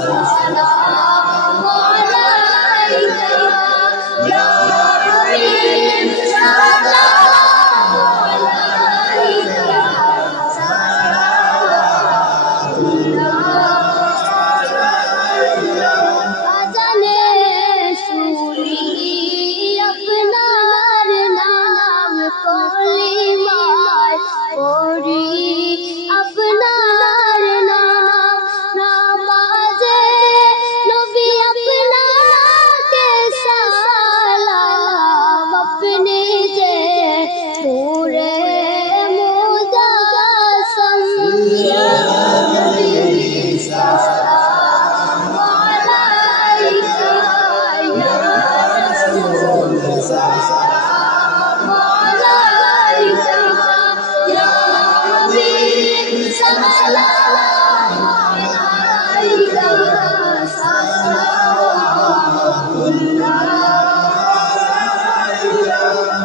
怎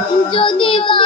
你就那个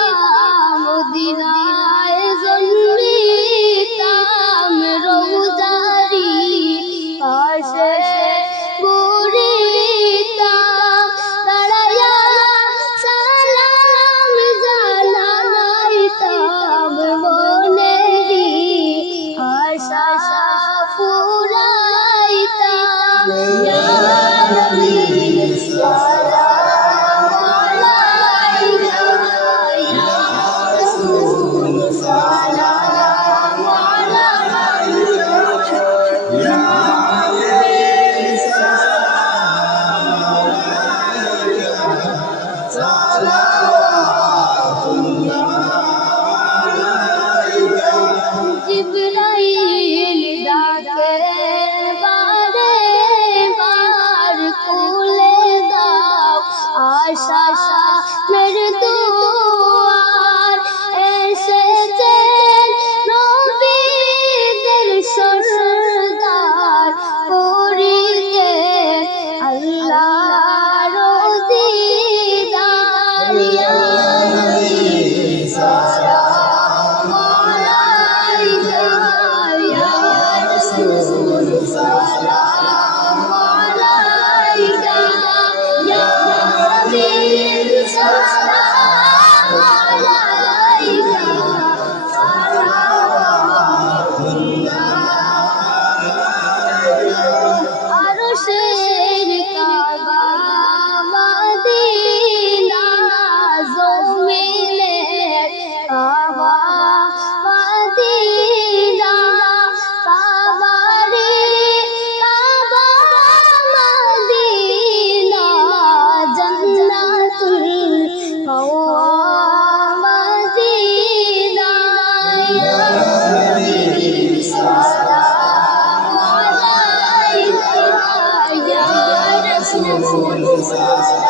Jesus.